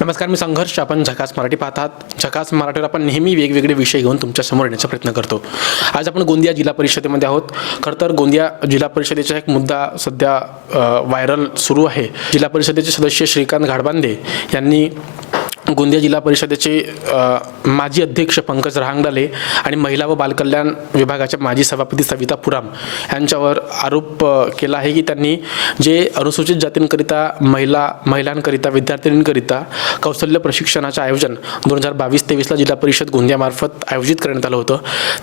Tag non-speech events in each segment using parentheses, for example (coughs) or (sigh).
नमस्कार मी संघर्ष. आपण झकास मराठी पाहतात. झकास मराठीवर आपण नेहमी वेगवेगळे विषय घेऊन तुमच्यासमोर येण्याचा प्रयत्न करतो. आज आपण गोंदिया जिल्हा परिषदेमध्ये आहोत. खरं तर गोंदिया जिल्हा परिषदेचा एक मुद्दा सध्या व्हायरल सुरू आहे. जिल्हा परिषदेचे सदस्य श्रीकांत घाडबांदे यांनी गोंदिया जिल्हा परिषदेचे माजी अध्यक्ष पंकज रहांगडाले आणि महिला व बालकल्याण विभागाच्या माजी सभापती सविता पुराम यांच्यावर आरोप केला आहे की त्यांनी जे अनुसूचित जातींकरिता महिला महिलांकरिता विद्यार्थिनींकरिता कौशल्य प्रशिक्षणाचे आयोजन दोन हजार बावीस तेवीसला जिल्हा परिषद गोंदियामार्फत आयोजित करण्यात आलं होतं.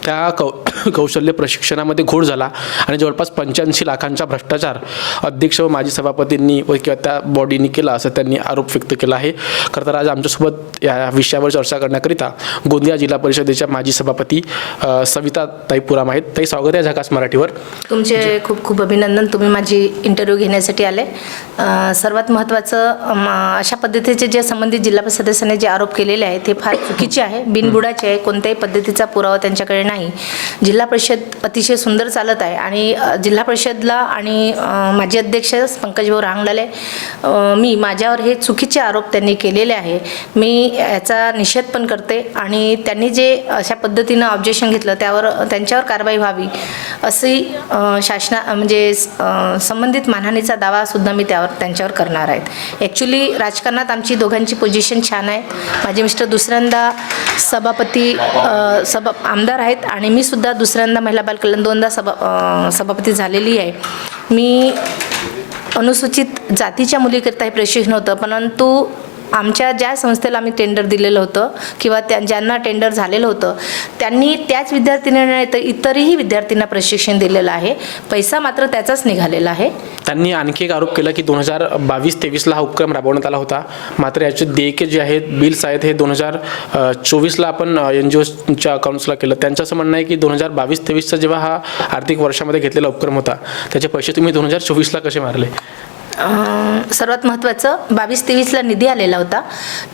त्या कौ कौशल्य प्रशिक्षणामध्ये घोळ झाला आणि जवळपास पंच्याऐंशी लाखांचा भ्रष्टाचार अध्यक्ष व माजी सभापतींनी व किंवा त्या बॉडीनी केला असं त्यांनी आरोप व्यक्त केला आहे. खरं तर आज आमच्यासोबत या विषयावर चर्चा करण्याकरिता गोंदिया जिल्हा परिषदेच्या माजी सभापती सविता ताई पुराम आहेत. ताई स्वागत आहे झकास मराठीवर. तुमचे खूप खूप अभिनंदन. तुम्ही माझी इंटरव्ह्यू घेण्यासाठी आले. सर्वात महत्त्वाचं अशा पद्धतीचे जे संबंधित जिल्हा सदस्याने जे आरोप केलेले आहेत ते फार चुकीचे आहे बिनबुडाचे आहे. कोणत्याही पद्धतीचा पुरावा त्यांच्याकडे नाही. जिल्हा परिषद अतिशय सुंदर चालत आहे आणि जिल्हा परिषदला आणि माजी अध्यक्ष पंकजभाऊ रांगडाले अ, मी माझ्यावर हे चुकीचे आरोप त्यांनी केलेले आहे. मी याचा निषेध पण करते आणि त्यांनी जे अशा पद्धतीनं ऑब्जेक्शन घेतलं त्यावर त्यांच्यावर कारवाई व्हावी अशी शासना म्हणजे संबंधित मानहानीचा दावासुद्धा मी त्यावर त्यांच्यावर करणार आहेत ॲक्च्युली राजकारणात आमची दोघांची पोझिशन छान आहे. माझे मिस्टर दुसऱ्यांदा सभापती सभा आमदार आहेत आणि मी सुद्धा दुसऱ्यांदा महिला बालकल्याण दोनदा सभा सभापती झालेली आहे. मी अनुसूचित जातीच्या मुलीकरिता हे प्रशिक्षण होतं परंतु आमच्या ज्या संस्थेला आम्ही टेंडर दिलेलं होतं किंवा त्या ज्यांना टेंडर झालेलं होतं त्यांनी त्याच विद्यार्थिनींना नाही तर इतरही विद्यार्थ्यांना प्रशिक्षण दिलेलं आहे. पैसा मात्र त्याचाच निघालेला आहे. त्यांनी आणखी एक आरोप केला की दोन हजार बावीस तेवीसला हा उपक्रम राबवण्यात आला होता. मात्र याचे देयके जे आहेत बिल्स आहेत हे दोन हजार चोवीसला आपण एन जी ओच्या अकाउंट्सला केलं. त्यांचं असं म्हणणं आहे की दोन हजार बावीस तेवीसचा जेव्हा हा आर्थिक वर्षामध्ये घेतलेला उपक्रम होता त्याचे पैसे तुम्ही दोन हजार चोवीसला कसे मारले? सर्वात महत्त्वाचं बावीस तेवीसला निधी आलेला होता.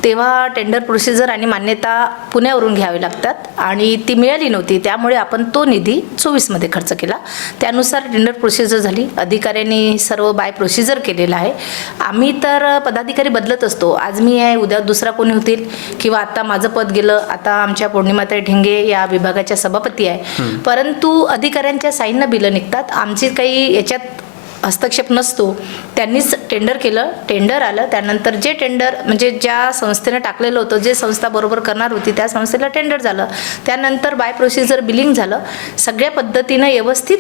तेव्हा टेंडर प्रोसिजर आणि मान्यता पुण्यावरून घ्यावी लागतात आणि ती मिळाली नव्हती. त्यामुळे आपण तो निधी चोवीसमध्ये खर्च केला. त्यानुसार टेंडर प्रोसिजर झाली. अधिकाऱ्यांनी सर्व बाय प्रोसिजर केलेलं आहे. आम्ही तर पदाधिकारी बदलत असतो. आज मी आहे उद्या दुसरा कोणी होतील किंवा आता माझं पद गेलं आता आमच्या पौर्णिमाताई ढेंगे या विभागाच्या सभापती आहे. परंतु अधिकाऱ्यांच्या साईननं बिलं निघतात. आमची काही याच्यात हस्तक्षेप नसतो त्यांनीच टेंडर केलं. टेंडर आलं त्यानंतर जे टेंडर म्हणजे ज्या संस्थेनं टाकलेलं होतं जे संस्था बरोबर करणार होती त्या संस्थेला टेंडर झालं. त्यानंतर बाय प्रोसिजर बिलिंग झालं. सगळ्या पद्धतीनं व्यवस्थित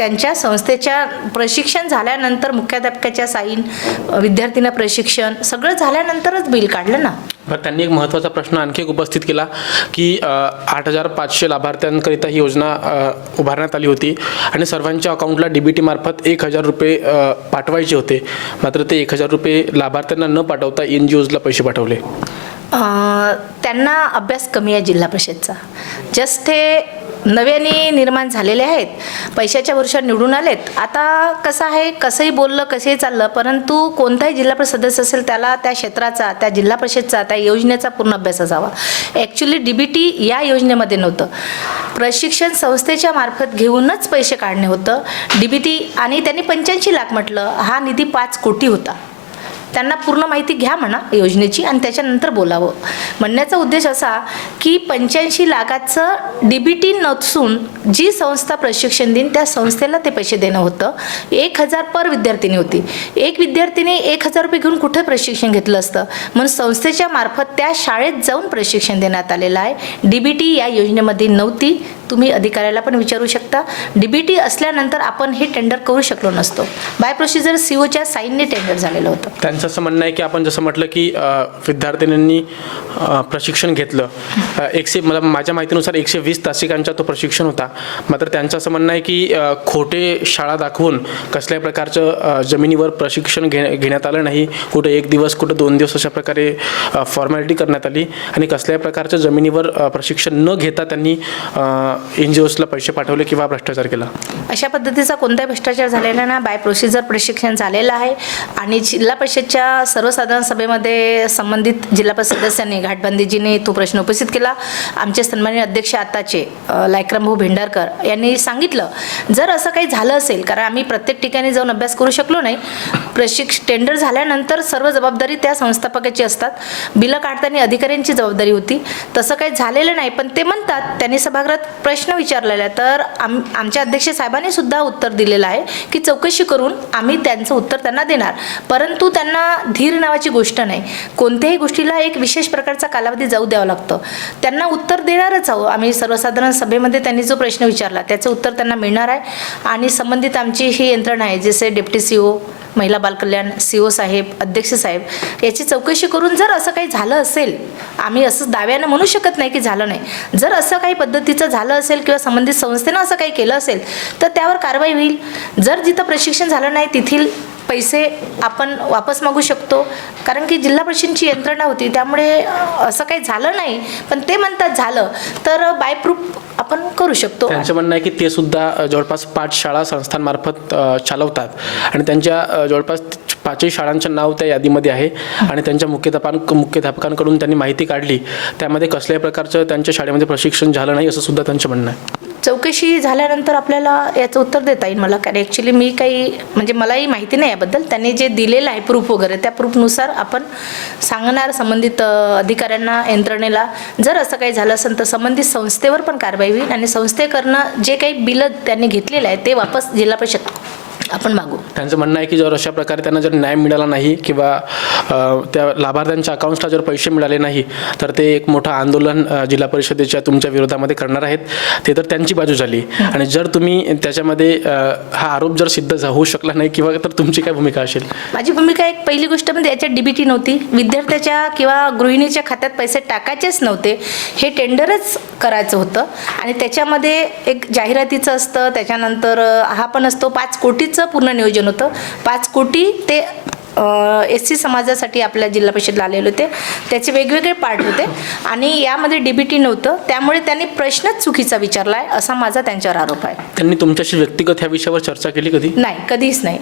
त्यांच्या संस्थेच्या प्रशिक्षण झाल्यानंतर मुख्याध्यापकाच्या साईन विद्यार्थींना प्रशिक्षण सगळं झाल्यानंतरच बिल काढलं ना? त्यांनी एक महत्त्वाचा प्रश्न आणखी एक उपस्थित केला की आठ हजार पाचशे लाभार्थ्यांकरिता ही योजना उभारण्यात आली होती आणि सर्वांच्या अकाउंटला डी बी टीमार्फत एक हजार रुपये पाठवायचे होते. मात्र ते एक हजार रुपये लाभार्थ्यांना न पाठवता एन जी ओजला पैसे पाठवले. त्यांना अभ्यास कमी आहे जिल्हा परिषदचा. जस्ट हे नव्याने निर्माण झालेले आहेत. पैशाच्या वर्षात निवडून आलेत. आता कसं आहे कसंही बोललं कसंही चाललं परंतु कोणताही जिल्हा परिषद सदस्य असेल त्याला त्या क्षेत्राचा त्या जिल्हा परिषदचा त्या योजनेचा पूर्ण अभ्यास असावा. ॲक्च्युली डी बी टी या योजनेमध्ये नव्हतं. प्रशिक्षण संस्थेच्या मार्फत घेऊनच पैसे काढणे होतं. डी बी टी आणि त्यांनी पंच्याऐंशी लाख म्हटलं. हा निधी पाच कोटी होता. त्यांना पूर्ण माहिती घ्या म्हणा योजनेची आणि त्याच्यानंतर बोलावं. म्हणण्याचा उद्देश असा की पंच्याऐंशी लाखाचं डी बी टी नसून जी संस्था प्रशिक्षण देईन त्या संस्थेला ते पैसे देणं होतं. एक हजार पर विद्यार्थिनी होती. एक विद्यार्थिनी एक हजार रुपये घेऊन कुठे प्रशिक्षण घेतलं असतं? म्हणून संस्थेच्या मार्फत त्या शाळेत जाऊन प्रशिक्षण देण्यात आलेलं आहे. डी बी टी या योजनेमध्ये नव्हती. तुम्ही अधिकाऱ्याला पण विचारू शकता. डी बी टी असल्यानंतर आपण हे टेंडर करू शकलो नसतो. बाय प्रोसिजर सी ओच्या साईनने टेंडर झालेलं होतं. त्यांचं असं म्हणणं आहे की आपण जसं म्हटलं की विद्यार्थिनींनी प्रशिक्षण घेतलं. एकशे मला माझ्या माहितीनुसार एकशे वीस तासिकांचा तो प्रशिक्षण होता. मात्र त्यांचं असं म्हणणं आहे की खोटे शाळा दाखवून कसल्याही प्रकारचं जमिनीवर प्रशिक्षण घे घेण्यात आलं नाही. कुठं एक दिवस कुठं दोन दिवस अशा प्रकारे फॉर्मॅलिटी करण्यात आली. आणि कसल्याही प्रकारचं जमिनीवर प्रशिक्षण न घेता त्यांनी एन जी ओसला पैसे पाठवले किंवा भ्रष्टाचार केला? अशा पद्धतीचा कोणताही भ्रष्टाचार झालेला ना बाय प्रोसिजर प्रशिक्षण झालेलं आहे. आणि जिल्हा परिषदच्या सर्वसाधारण सभेमध्ये संबंधित जिल्हा परिषद सदस्यांनी घाटबंदीजीने तो प्रश्न उपस्थित केला. आमचे सन्माननीय अध्यक्ष आताचे लायक्रमभाऊ भेंडारकर यांनी सांगितलं जर असं काही झालं असेल कारण आम्ही प्रत्येक ठिकाणी जाऊन अभ्यास करू शकलो नाही प्रशिक्ष टेंडर झाल्यानंतर सर्व जबाबदारी त्या संस्थापकाची असतात. बिलं काढताना अधिकाऱ्यांची जबाबदारी होती. तसं काही झालेलं नाही पण ते म्हणतात त्यांनी सभागृहात प्रश्न विचारलेला आहे. तर आम आमच्या अध्यक्ष साहेबांनी सुद्धा उत्तर दिलेलं आहे की चौकशी करून आम्ही त्यांचं उत्तर त्यांना देणार. परंतु त्यांना धीर नावाची गोष्ट नाही. कोणत्याही गोष्टीला एक विशेष प्रकारचा कालावधी जाऊ द्यावा लागतं. त्यांना उत्तर देणारच आहोत. आम्ही सर्वसाधारण सभेमध्ये त्यांनी जो प्रश्न विचारला त्याचं उत्तर त्यांना मिळणार आहे. आणि संबंधित आमची ही यंत्रणा आहे जसे डेप्टी सी ओ महिला बालकल्याण सी ओ साहेब अध्यक्ष साहेब याची चौकशी करून जर असं काही झालं असेल आम्ही असं दाव्यानं म्हणू शकत नाही की झालं नाही. जर असं काही पद्धतीचं झालं असेल किंवा संबंधित संस्थेनं असं काही केलं असेल तर त्यावर कारवाई होईल. जर जिथं प्रशिक्षण झालं नाही तेथील पैसे आपण वापस मागू शकतो. कारण की जिल्हा परिषदची यंत्रणा होती त्यामुळे असं काही झालं नाही. पण ते म्हणतात झालं. तर बाय प्रूफ आपण करू शकतो. त्यांचं म्हणणं आहे की ते सुद्धा जवळपास पाच शाळा संस्थांमार्फत चालवतात. आणि त्यांच्या जवळपास पाचही शाळांचं नाव त्या यादीमध्ये आहे. आणि त्यांच्या मुख्याध्यापान मुख्याध्यापकांकडून त्यांनी माहिती काढली. त्यामध्ये कसल्याही प्रकारचं त्यांच्या शाळेमध्ये प्रशिक्षण झालं नाही असं सुद्धा त्यांचं म्हणणं आहे. चौकशी झाल्यानंतर आपल्याला याचं उत्तर देता येईल मला. कारण ॲक्च्युली मी काही म्हणजे मलाही माहिती नाही याबद्दल. त्यांनी जे दिलेलं आहे प्रूफ वगैरे त्या प्रूफनुसार आपण सांगणार संबंधित अधिकाऱ्यांना यंत्रणेला. जर असं काही झालं असेल तर संबंधित संस्थेवर पण कारवाई होईल आणि संस्थेकडनं जे काही बिलं त्यांनी घेतलेलं आहे ते वापस जिल्हा परिषद आपण मागू. त्यांचं म्हणणं आहे की जर अशा प्रकारे त्यांना जर न्याय मिळाला नाही किंवा त्या लाभार्थ्यांच्या अकाउंट्सला जर पैसे मिळाले नाही तर ते एक मोठं आंदोलन जिल्हा परिषदेच्या तुमच्या विरोधामध्ये करणार आहेत. ते तर त्यांची बाजू झाली. आणि जर तुम्ही त्याच्यामध्ये हा आरोप जर सिद्ध होऊ शकला नाही किंवा तर तुमची काय भूमिका असेल? माझी भूमिका एक पहिली गोष्ट म्हणजे याच्यात डीबीटी नव्हती. विद्यार्थ्याच्या किंवा गृहिणीच्या खात्यात पैसे टाकायचेच नव्हते. हे टेंडरच करायचं होतं. आणि त्याच्यामध्ये एक जाहिरातीचं असतं. त्याच्यानंतर हा पण असतो पाच कोटीचं पूर्ण नियोजन होतं. पाच कोटी ते एस सी समाजासाठी आपल्या जिल्हा परिषदला आलेले होते. त्याचे वेगवेगळे पार्ट होते. आणि यामध्ये डीबीटी नव्हतं. त्यामुळे त्यांनी प्रश्नच चुकीचा विचारला आहे असा माझा त्यांच्यावर आरोप आहे. त्यांनी तुमच्याशी व्यक्तिगत ह्या विषयावर चर्चा केली कधी? नाही कधीच नाही.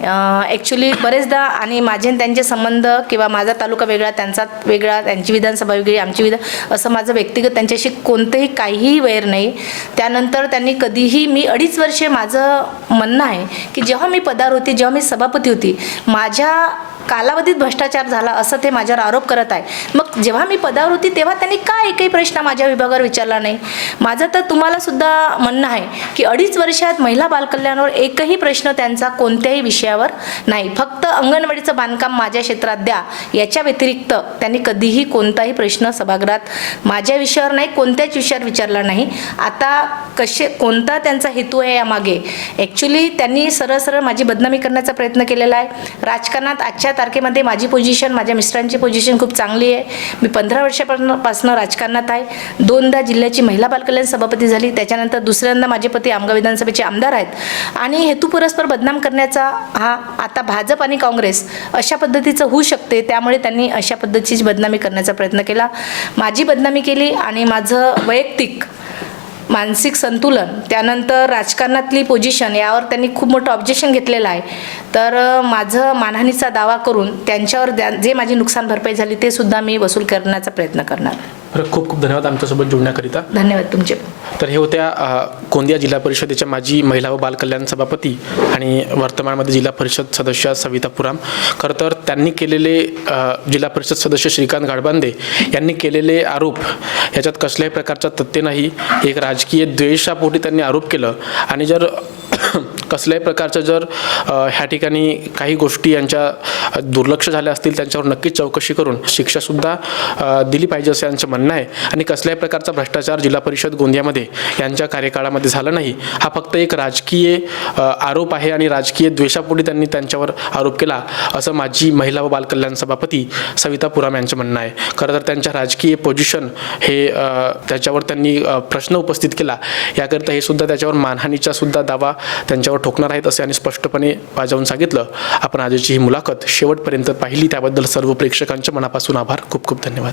ॲक्च्युली बरेचदा आणि माझे त्यांचे संबंध किंवा माझा तालुका वेगळा त्यांचा वेगळा त्यांची विधानसभा वेगळी आमची विधान असं माझं व्यक्तिगत त्यांच्याशी कोणतंही काहीही वैर नाही. त्यानंतर त्यांनी कधीही मी अडीच वर्षे माझं म्हणणं आहे की जेव्हा मी पदावर होती जेव्हा मी सभापती होती माझ्या कालावधीत भ्रष्टाचार झाला असं ते माझ्यावर आरोप करत आहे. मग जेव्हा मी पदावर होती तेव्हा त्यांनी का एकही प्रश्न माझ्या विभागावर विचारला नाही? माझं तर तुम्हाला सुद्धा म्हणणं आहे की अडीच वर्षात महिला बालकल्याणावर एकही प्रश्न त्यांचा कोणत्याही विषयावर नाही. फक्त अंगणवाडीचं बांधकाम माझ्या क्षेत्रात द्या. याच्या व्यतिरिक्त त्यांनी कधीही कोणताही प्रश्न सभागृहात माझ्या विषयावर नाही कोणत्याच विषयावर विचारला नाही. आता कसे कोणता त्यांचा हेतू आहे यामागे? ॲक्च्युली त्यांनी सरळ सरळ माझी बदनामी करण्याचा प्रयत्न केलेला आहे. राजकारणात आजच्या तारखेमध्ये माझी पोझिशन माझ्या मिस्टरांची पोझिशन खूप चांगली आहे. मी पंधरा वर्षापासून राजकारणात आहे. दोनदा जिल्ह्याची महिला बालकल्याण सभापती झाली. त्याच्यानंतर दुसऱ्यांदा माझे पती आमगाव विधानसभेचे आमदार आहेत. आणि हेतुपुरस्पर बदनाम करण्याचा हा आता भाजप आणि काँग्रेस अशा पद्धतीचं होऊ शकते त्यामुळे त्यांनी अशा पद्धतीची बदनामी करण्याचा प्रयत्न केला. माझी बदनामी केली आणि माझं वैयक्तिक मानसिक संतुलन त्यानंतर राजकारणातली पोझिशन यावर त्यांनी खूप मोठं ऑब्जेक्शन घेतलेलं आहे. तर माझं मानहानीचा दावा करून त्यांच्यावर द्या- जे माझी नुकसान भरपाई झाली ते सुद्धा मी वसूल करण्याचा प्रयत्न करणार. बरं खूप खूप धन्यवाद आमच्यासोबत जोडण्याकरिता धन्यवाद तुमचे. तर हे होत्या गोंदिया जिल्हा परिषदेच्या माजी महिला व बालकल्याण सभापती आणि वर्तमानमध्ये जिल्हा परिषद सदस्य सविता पुराम. खरं तर त्यांनी केलेले जिल्हा परिषद सदस्य श्रीकांत गाडबांदे यांनी केलेले आरोप याच्यात कसल्याही प्रकारचा तथ्य नाही. एक राजकीय द्वेषापोटी त्यांनी आरोप केलं. आणि जर (coughs) कसल्याही प्रकारचं जर ह्या ठिकाणी काही गोष्टी यांच्या दुर्लक्ष झाल्या असतील त्यांच्यावर नक्कीच चौकशी करून शिक्षासुद्धा दिली पाहिजे असं यांचं म्हणणं आहे. आणि कसल्याही प्रकारचा भ्रष्टाचार जिल्हा परिषद गोंदियामध्ये यांच्या कार्यकाळामध्ये झाला नाही. हा फक्त एक राजकीय आरोप आहे आणि राजकीय द्वेषापोटी त्यांनी त्यांच्यावर आरोप केला असं माजी महिला व बालकल्याण सभापती सविता पुराम यांचं म्हणणं आहे. खरं तर त्यांच्या राजकीय पोझिशन हे त्याच्यावर त्यांनी प्रश्न उपस्थित केला. याकरिता हे सुद्धा त्याच्यावर मानहानीचा सुद्धा दावा त्यांच्यावर ठोकणार आहेत असे आणि स्पष्टपणे बाजावून सांगितलं. आपण आजची ही मुलाखत शेवटपर्यंत पाहिली. त्याबद्दल सर्व प्रेक्षकांच्या मनापासून आभार. खूप खूप धन्यवाद.